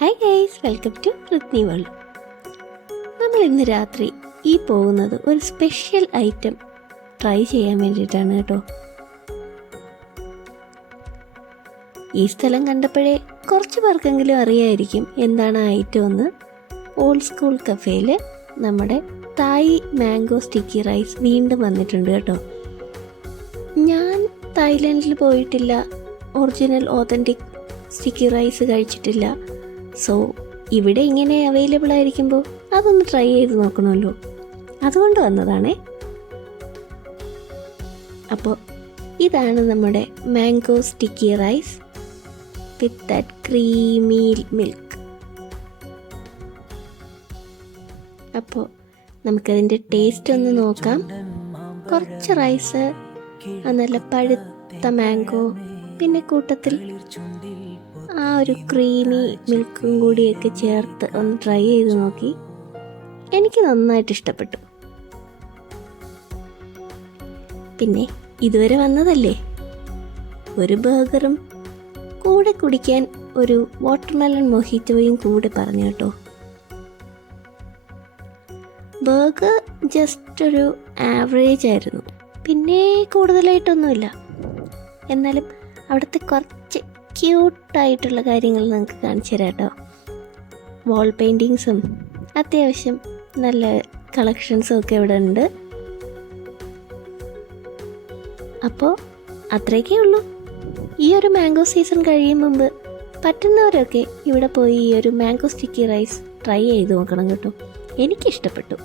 Hi guys, welcome to Rithni world. നമ്മൾ ഇന്ന് രാത്രി പോകുന്നത് ഒരു സ്പെഷ്യൽ ഐറ്റം ട്രൈ ചെയ്യാൻ വേണ്ടിയിട്ടാണ് കേട്ടോ. ഈ സ്ഥലം കണ്ടപ്പോഴേ കുറച്ച് പേർക്കെങ്കിലും അറിയായിരിക്കും എന്താണ് ആ ഐറ്റം എന്ന്. ഓൾഡ് സ്കൂൾ കഫേയിൽ നമ്മുടെ തായ് മാംഗോ സ്റ്റിക്കി റൈസ് വീണ്ടും വന്നിട്ടുണ്ട് കേട്ടോ. ഞാൻ തായ്ലാൻഡിൽ പോയിട്ടില്ല, ഒറിജിനൽ ഓതൻറ്റിക് സ്റ്റിക്കി റൈസ് കഴിച്ചിട്ടില്ല. സോ ഇവിടെ ഇങ്ങനെ അവൈലബിൾ ആയിരിക്കുമ്പോൾ അതൊന്ന് ട്രൈ ചെയ്ത് നോക്കണമല്ലോ, അതുകൊണ്ട് വന്നതാണേ. അപ്പോൾ ഇതാണ് നമ്മുടെ mango sticky rice with that creamy milk. അപ്പോൾ നമുക്കതിൻ്റെ ടേസ്റ്റ് ഒന്ന് നോക്കാം. കുറച്ച് റൈസ്, നല്ല പഴുത്ത മാംഗോ, പിന്നെ കൂട്ടത്തിൽ ആ ഒരു ക്രീമി മിൽക്കും കൂടിയൊക്കെ ചേർത്ത് ഒന്ന് ട്രൈ ചെയ്ത് നോക്കി. എനിക്ക് നന്നായിട്ട് ഇഷ്ടപ്പെട്ടു. പിന്നെ ഇതുവരെ വന്നതല്ലേ, ഒരു ബർഗറും കൂടെ കുടിക്കാൻ ഒരു വാട്ടർമെലൺ മൊഹിറ്റോയും കൂടെ പറഞ്ഞു കേട്ടോ. ബർഗർ ജസ്റ്റ് ഒരു ആവറേജ് ആയിരുന്നു, പിന്നെ കൂടുതലായിട്ടൊന്നുമില്ല. എന്നാലും അവിടുത്തെ കുറച്ച് ക്യൂട്ടായിട്ടുള്ള കാര്യങ്ങൾ നിങ്ങൾക്ക് കാണിച്ചു തരാം കേട്ടോ. വാൾ പെയിൻറ്റിങ്സും അത്യാവശ്യം നല്ല കളക്ഷൻസും ഒക്കെ ഇവിടെ ഉണ്ട്. അപ്പോൾ അത്രയൊക്കെ ഉള്ളൂ. ഈ ഒരു മാംഗോ സീസൺ കഴിയും മുമ്പ് പറ്റുന്നവരൊക്കെ ഇവിടെ പോയി ഈ ഒരു മാംഗോ സ്റ്റിക്കി റൈസ് ട്രൈ ചെയ്ത് നോക്കണം കേട്ടോ. എനിക്കിഷ്ടപ്പെട്ടു.